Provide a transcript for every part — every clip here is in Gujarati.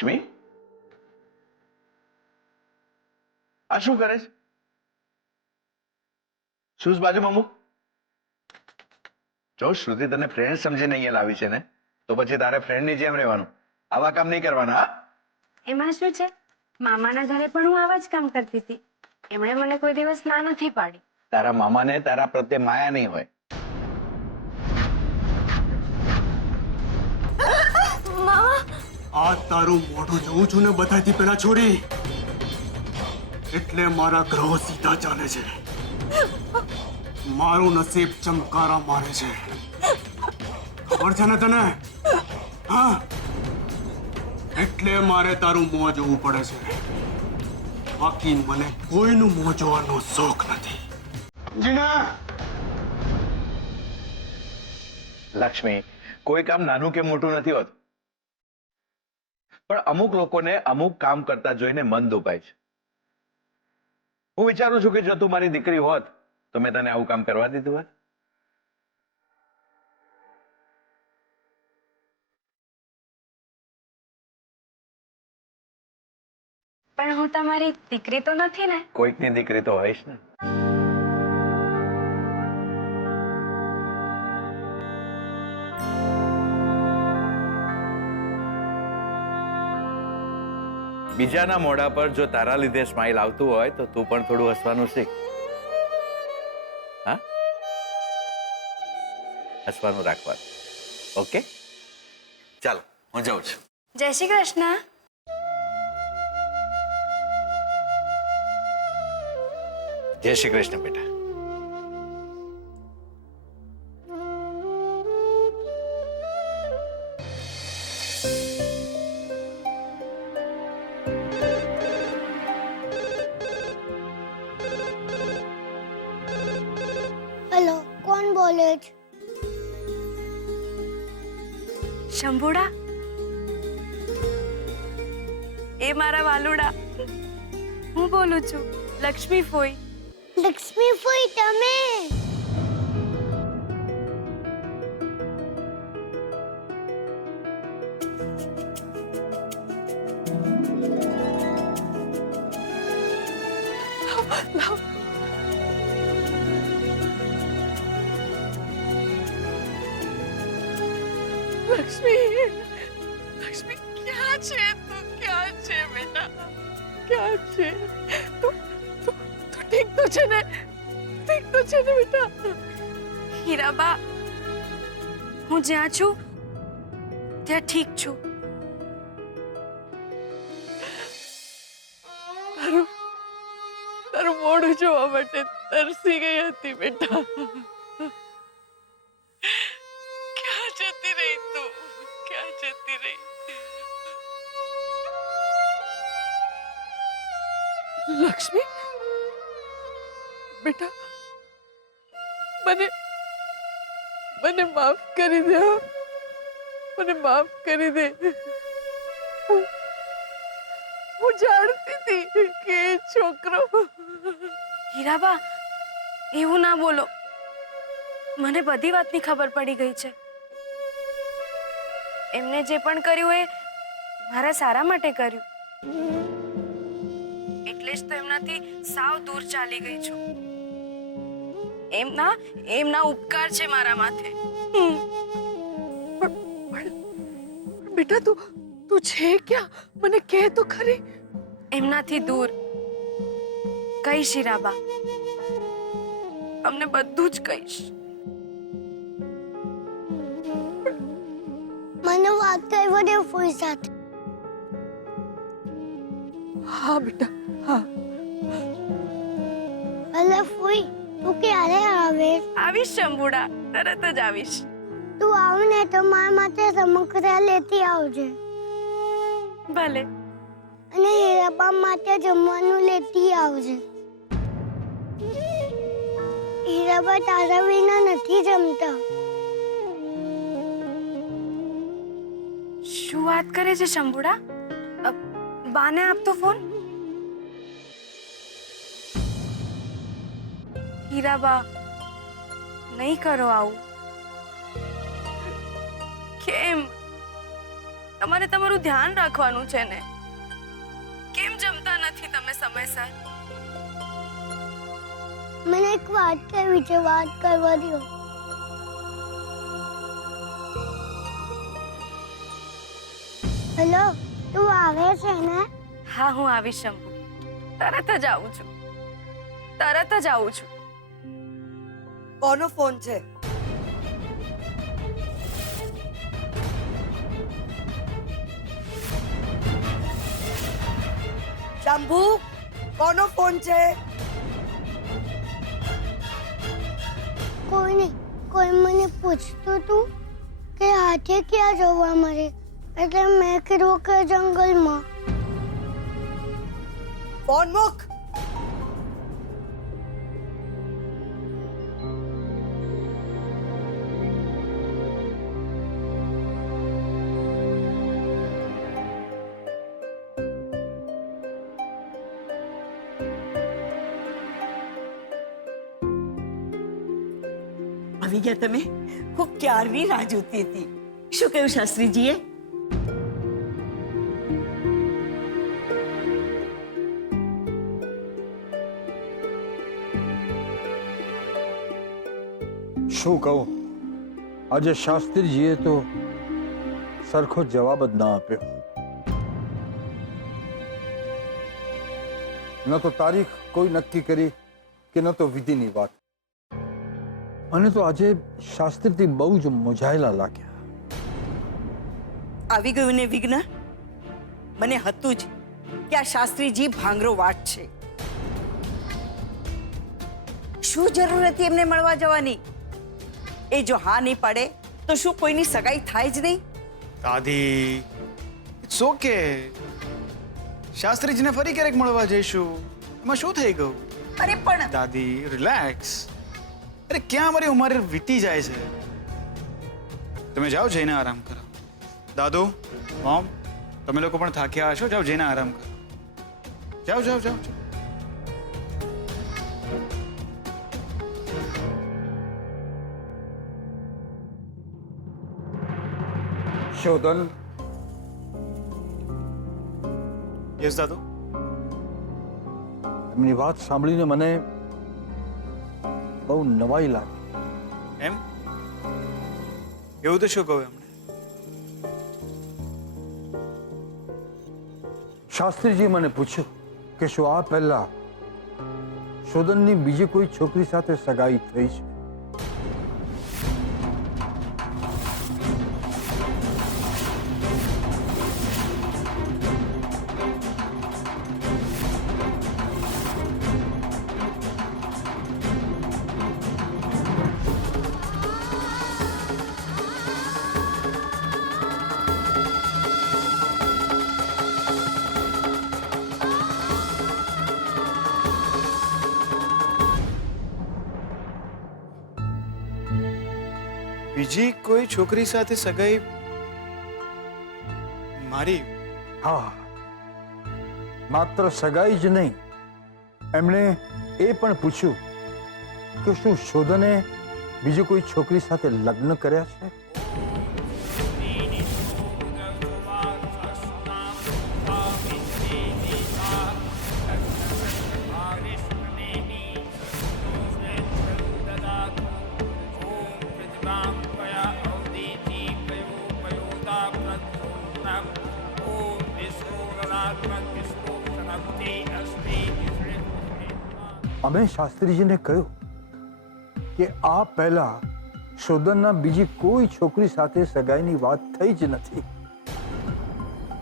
લક્ષ્મી, આ શું કરે છે? શૂઝ બાજુમાં મૂક. જો શ્રુતિ તને ફ્રેન્ડ સમજીને અહીંયા લાવી છે ને, તો પછી તારે ફ્રેન્ડની જેમ રહેવાનું. આવા કામ નહીં કરવાના. હા, એમાં શું છે? મામાના ઘરે પણ હું આવા જ કામ કરતી હતી. એમણે મને કોઈ દિવસ ના નથી પાડી. તારા મામાને તારા પ્રત્યે માયા નહીં હોય. આ તારું મોઢું જોઉં છું ને બધાથી પહેલા છોડી, એટલે મારા ગ્રહો સીધા ચાલે છે. મારું નસીબ ચમકારા મારે છે. ખબર છે ને તને? હા, એટલે મારે તારું મોં જોવું પડે છે. બાકી મને કોઈનું મોં જોવાનો શોખ નથી. જીના, લક્ષ્મી, કોઈ કામ નાનું કે મોટું નથી હોતું, પણ અમુક લોકોને અમુક કામ કરતા જોઈને મન દુભાય છે. હું વિચારું છું કે જો તું મારી દીકરી હોત તો મેં તને આવું કામ કરવા દીધું હોત. પણ હું તમારી દીકરી તો નથી ને? કોઈકની દીકરી તો હોઈશ ને. બીજાના મોઢા પર જો તારા લીધે સ્માઈલ આવતું હોય તો તું પણ થોડું હસવાનું શીખ. હા, હસવાનું રાખવાનું. ઓકે, ચાલો હું જાઉં છું. જય શ્રી કૃષ્ણ. જય શ્રી કૃષ્ણ બેટા. हेलो, कौन बोले छ? શંભુડા, એ મારા વાલુડા. હું બોલું છું, લક્ષ્મી ફોઈ. लक्ष्मी फुई तमे લક્ષ્મી, લક્ષ્મી ક્યાં છે તું? ક્યાં છે બેટા? ક્યાં છે તું? તું ઠીક તો છે ને? ઠીક તો છે ને બેટા? હીરાબા, હું જ્યાં છું ત્યાં ઠીક છું. તારું તારું મોઢું જોવા માટે તરસી ગઈ હતી બેટા. ક્યાં જતી રહી તું? ક્યાં જતી રહી? લક્ષ્મી બેટા, મને મને માફ કરી દે. મને માફ કરી દે. હું જાણતી હતી કે એ છોકરો. હીરાબા, એવું ના બોલો. મને બધી વાતની ખબર પડી ગઈ છે. એમને જે પણ કર્યું એ મારા સારા માટે કર્યું. એટલે જ તો એમનાથી સાવ દૂર ચાલી ગઈ છું. એમના ઉપકાર છે મારા માથે. બેટા તું તું છે ક્યાં? મને કહે તો ખરી. એમનાથી દૂર. કહીશ હીરાબા, અમને બધું જ કહીશ. મને વાત કરવા દે ફુઈ સાથે. હા બેટા, હા. ભલે ફુઈ, તું ક્યારે આવે? આવીશ શંભુડા, તરત જ આવીશ. તું આવ ને તો મારા માટે રમકડા લેતી આવજે. ભલે. અને હીરાબા માટે જમવાનું લેતી આવજે. હીરાબા તારા વિના નથી જમતા. શું વાત કરે છે શંભુડા? બાને આપતો ફોન. હીરાબા, નહીં કરો આવું. કેમ? તમારે તમારું ધ્યાન રાખવાનું છે ને. કેમ જમતા નથી તમે સમયસર? મને એક વાત કરવી છે, વાત કરવા દો. હેલો, તું આવે છે ને? હા, હું આવીશ શંભુ. તરત જ આવું છું. તરત જ આવું છું. કોનો ફોન છે? શંભુ, કોનો ફોન છે? કોઈ નહીં. કોઈ મને પૂછતું હતું કે હાથે ક્યાં જોવા મળે, એટલે મેં કીધું કે જંગલમાં. ફોન મૂક. આવી ગયા તમે? હું ક્યારની રાહ જોતી હતી. શું કહ્યું શાસ્ત્રીજીએ? શું કહું, આજે શાસ્ત્રીજીએ તો સરખો જવાબ જ ના આપ્યો. ન તો તારીખ કોઈ નક્કી કરી કે ન તો વિધિની વાત. અને તો આજે શાસ્ત્રીથી બહુ જ મૂંઝાયેલા લાગ્યા. આવી ગયું ને વિઘ્ન? મને હતું જ કે આ શાસ્ત્રીજી ભાંગરો વાટ છે. શું જરૂર હતી એમને મળવા જવાની? એ જો હા નહીં પાડે તો શું કોઈની સગાઈ થાય જ નહીં? દાદી, ઇટ્સ ઓકે. શાસ્ત્રીજીને ફરી ક્યારેક મળવા જઈશું. એમાં શું થઈ ગયું? અરે પણ દાદી, રિલેક્સ. અરે ક્યાં મારી ઉંમર વીતી જાય છે. તમે જાઓ, જઈને આરામ કરો. દાદુ, મોમ, તમે લોકો પણ થાક્યા હશો. જાઓ, જઈને આરામ કરો. જાઓ જાઓ જાઓ જાઓ. શોધન, યસ દાદુ. એમની વાત સાંભળીને મને બહુ નવાઈ લાગી. એમ? એવું તો શું કહું એમણે? શાસ્ત્રીજી મને પૂછ્યું કે શું આ પહેલા શોધનની બીજી કોઈ છોકરી સાથે સગાઈ થઈ છે? બીજી કોઈ છોકરી સાથે સગાઈ મારી? હા, માત્ર સગાઈ જ નહીં, એમણે એ પણ પૂછ્યું કે શું શોધને બીજી કોઈ છોકરી સાથે લગ્ન કર્યા છે? અમે શાસ્ત્રીજીને કહ્યું કે આ પહેલા શોધનના બીજી કોઈ છોકરી સાથે સગાઈની વાત થઈ જ નથી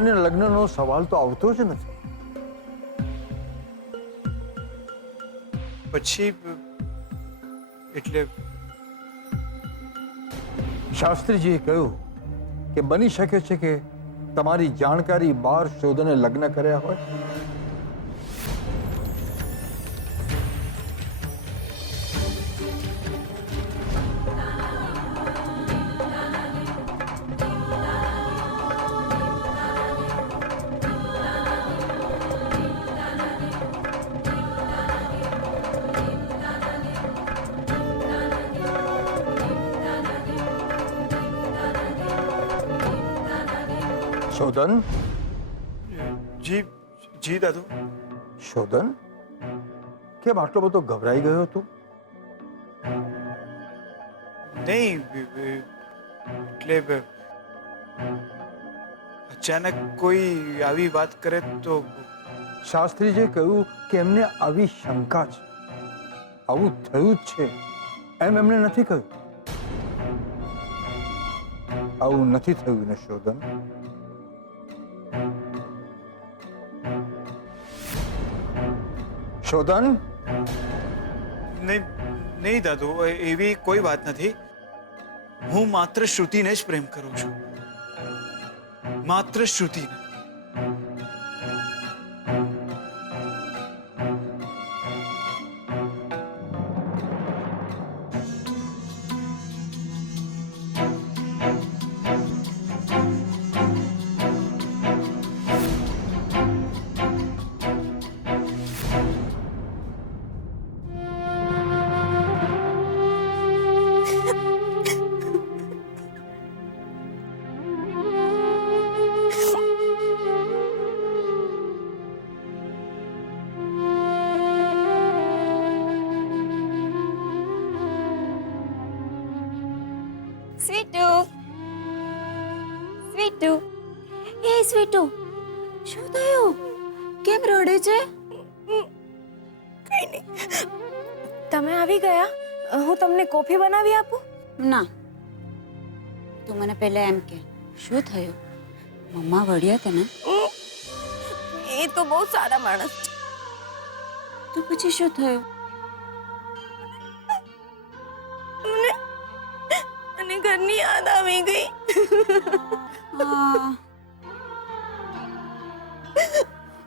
અને લગ્નનો સવાલ તો આવતો જ નથી. પછી એટલે શાસ્ત્રીજીએ કહ્યું કે બની શકે છે કે તમારી જાણકારી બહાર શોધને લગ્ન કર્યા હોય. શોધન, જી જી દાદુ. શોધન, કેમ આટલો બધો ગભરાઈ ગયો તું? નહીં એટલે અચાનક કોઈ આવી વાત કરે તો શાસ્ત્રીજીએ કહ્યું કે એમને આવી શંકા છે, આવું થયું જ છે એમ એમને નથી કહ્યું? આવું નથી થયું ને શોધન? શોધન, નહીં નહીં દાદુ, એવી કોઈ વાત નથી. હું માત્ર શ્રુતિને જ પ્રેમ કરું છું, માત્ર શ્રુતિને. સ્વીટુ, સ્વીટુ, એ સ્વીટુ, શું થયું? કેમ રડે છે? કઈ નહીં. તમે આવી ગયા? હું તમને કોફી બનાવી આપું? ના, તું મને પહેલા એમ કે શું થયું? મમ્મા વળ્યા તને? એ તો બહુ સારા માણસ છે. તો પછી શું થયું? અને ઘરની યાદ આવી ગઈ.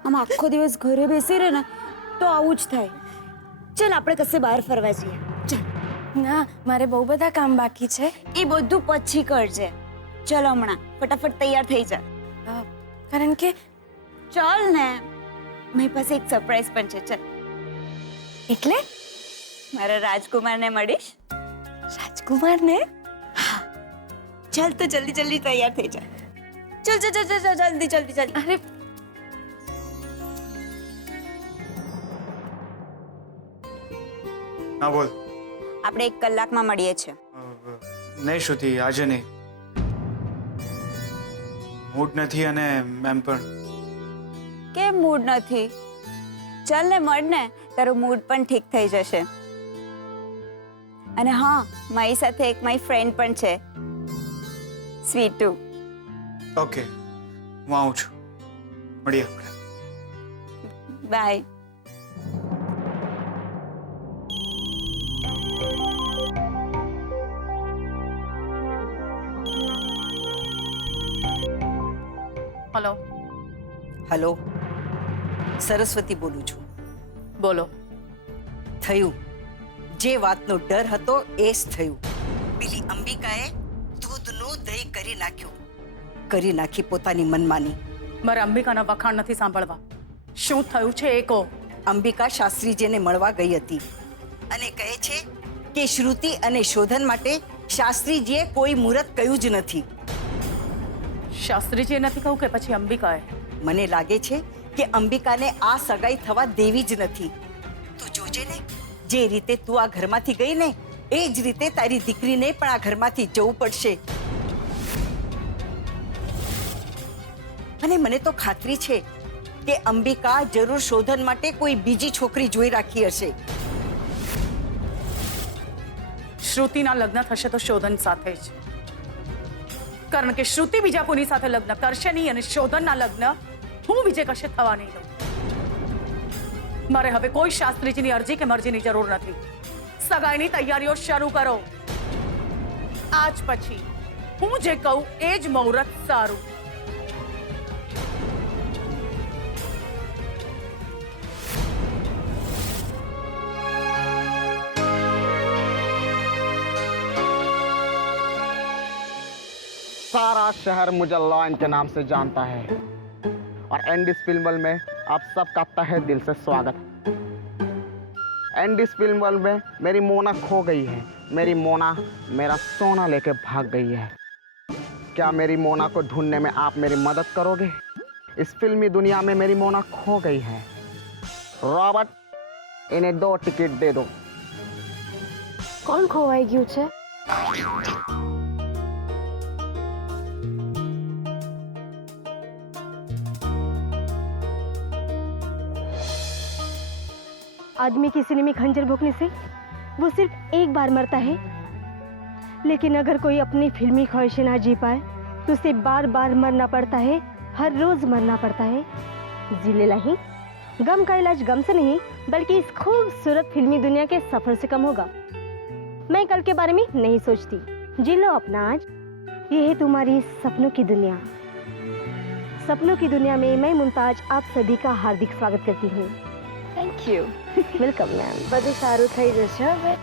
આમ આખો દિવસ ઘરે બેસી રહે ને તો આવું જ થાય. ચાલ આપણે કશે બહાર ફરવા જઈએ. ચાલ. ના, મારે બહુ બધા કામ બાકી છે. એ બધું પછી કરજે. ચાલ હમણાં ફટાફટ તૈયાર થઈ જા. કારણ કે ચાલ ને, મારી પાસે એક સરપ્રાઈઝ પણ છે. ચાલ. એટલે મારા રાજકુમારને મળીશ. રાજકુમારને? ચાલ તો જલ્દી જલ્દી તૈયાર થઈ જા. ચાલ ચાલ ચાલ ચાલ જલ્દી જલ્દી જલ્દી. અરે હા બોલ. આપણે 1 કલાકમાં મળીએ છીએ. નહીં શ્રુતિ, આજે નહીં. મૂડ નથી અને એમ પણ. કેમ મૂડ નથી? ચાલ ને મળ ને, તારો મૂડ પણ ઠીક થઈ જશે. અને હા, મારી સાથે એક મારી ફ્રેન્ડ પણ છે, સ્વીટુ. ઓકે, હું આવું છું. મળીએ આપણે. બાય. હલો, હેલો, સરસ્વતી બોલું છું. બોલો. થયું જે વાતનો ડર હતો એ જ થયું. પેલી અંબિકાએ દૂધનું દહીં કરી નાખી પોતાની મનમાની. મારે અંબિકાના વખાણ નથી સાંભળવા. શું થયું છે એ કહો. અંબિકા શાસ્ત્રીજીને મળવા ગઈ હતી અને કહે છે કે શ્રુતિ અને શોધન માટે શાસ્ત્રીજીએ કોઈ મુહૂર્ત કહ્યું જ નથી. શાસ્ત્રીજીએ નથી કહ્યું કે પછી અંબિકાએ? મને લાગે છે કે અંબિકાને આ સગાઈ થવા દેવી જ નથી. તું જોજે ને, જે રીતે તું આ ઘરમાંથી ગઈ ને એ જ રીતે તારી દીકરીને પણ આ ઘરમાંથી જવું પડશે. અને મને તો ખાતરી છે કે અંબિકા જરૂર શોધન માટે કોઈ બીજી છોકરી જોઈ રાખી હશે. શ્રુતિના લગ્ન થશે તો શોધન સાથે જ, કારણ કે શ્રુતિ બીજા કોની સાથે લગ્ન કરશે નહીં અને શોધનના લગ્ન હું બીજે કશે થવા નહીં દઉં. મારે હવે કોઈ શાસ્ત્રીજીની અરજી કે મરજીની જરૂર નથી. સગાઈની તૈયારીઓ શરૂ કરો. આજ પછી હું જે કહું એ જ મુહૂર્ત સારું. सारा शहर मुझे लॉयन के नाम से जानता है और एंडीज फिल्म वर्ल्ड में आप सबका तहे दिल से स्वागत है. एंडीज फिल्म वर्ल्ड में मेरी मोना खो गई है. मेरी मोना मेरा सोना लेके भाग गई है. क्या मेरी मोना को ढूंढने में आप मेरी मदद करोगे? इस फिल्मी दुनिया में मेरी मोना खो गई है। रॉबर्ट, इन्हें 2 टिकट दे दो। કોણ ખોવાઈ ગયું છે? आदमी की सीने में खंजर भोंकने से वो सिर्फ एक बार मरता है, लेकिन अगर कोई अपनी फिल्मी ख्वाहिशें ना जी पाए तो उसे बार बार मरना पड़ता है, हर रोज मरना पड़ता है। जी लेना ही गम का इलाज गम से नहीं बल्कि इस खूबसूरत फिल्मी दुनिया के सफर से कम होगा। मैं कल के बारे में नहीं सोचती, जी लो अपना आज। ये है तुम्हारी सपनों की दुनिया। सपनों की दुनिया में मैं मुमताज आप सभी का हार्दिक स्वागत करती हूँ। Thank you. Welcome ma'am. બધું સારું થઈ જશે હવે।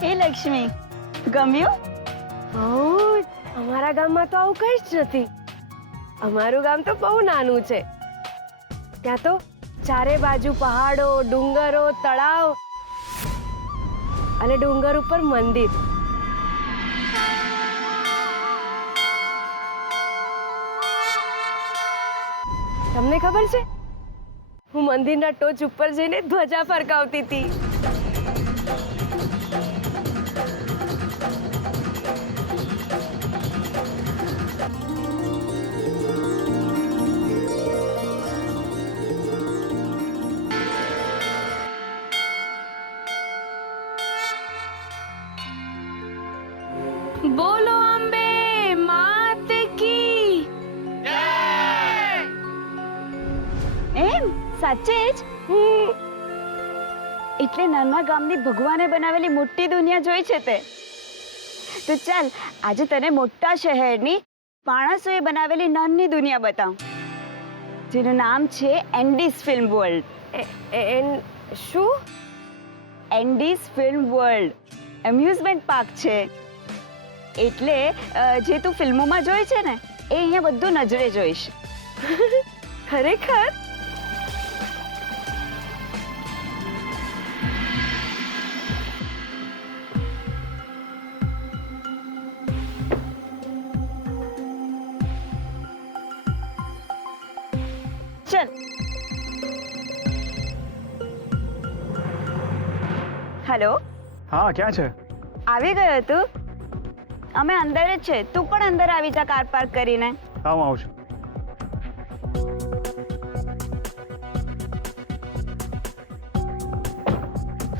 હે લક્ષ્મી, ગમ્યું? અમારા ગામમાં તો આવું કઈ જ નથી। અમારું ગામ તો બહુ નાનું છે। ત્યાં તો ચારે બાજુ પહાડો, ડુંગરો, તળાવ અને ડુંગર ઉપર મંદિર। તમને ખબર છે, હું મંદિરના ટોચ ઉપર જઈને ધ્વજા ફરકાવતી હતી। બોલો અંબે માત કી। એમ સાચે જ? એટલે નાના ગામની ભગવાને બનાવેલી મોટી દુનિયા જોઈ છે તે? તો ચાલ આજે તને મોટા શહેરની માણસોએ બનાવેલી નાની દુનિયા બતાવું, જેનું નામ છે એન્ડીઝ ફિલ્મ વર્લ્ડ। શું? એન્ડીઝ ફિલ્મ વર્લ્ડ એમ્યુઝમેન્ટ પાર્ક છે। એટલે જે તું ફિલ્મોમાં જોઈ છે ને, એ અહીંયા બધું નજરે જોઈશ। ખરેખર? ચલ। હેલો, હા ક્યાં છે? આવી ગયો તું? અમે અંદર જ છે, તું પણ અંદર આવી જા કાર પાર્ક કરીને। હા હું આવું છું।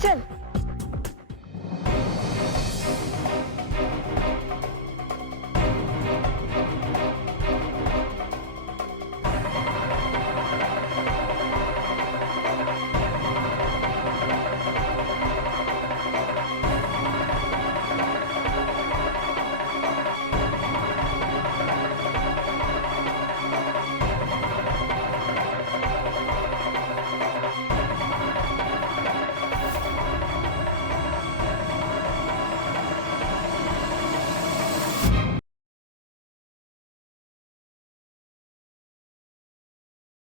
ચલ।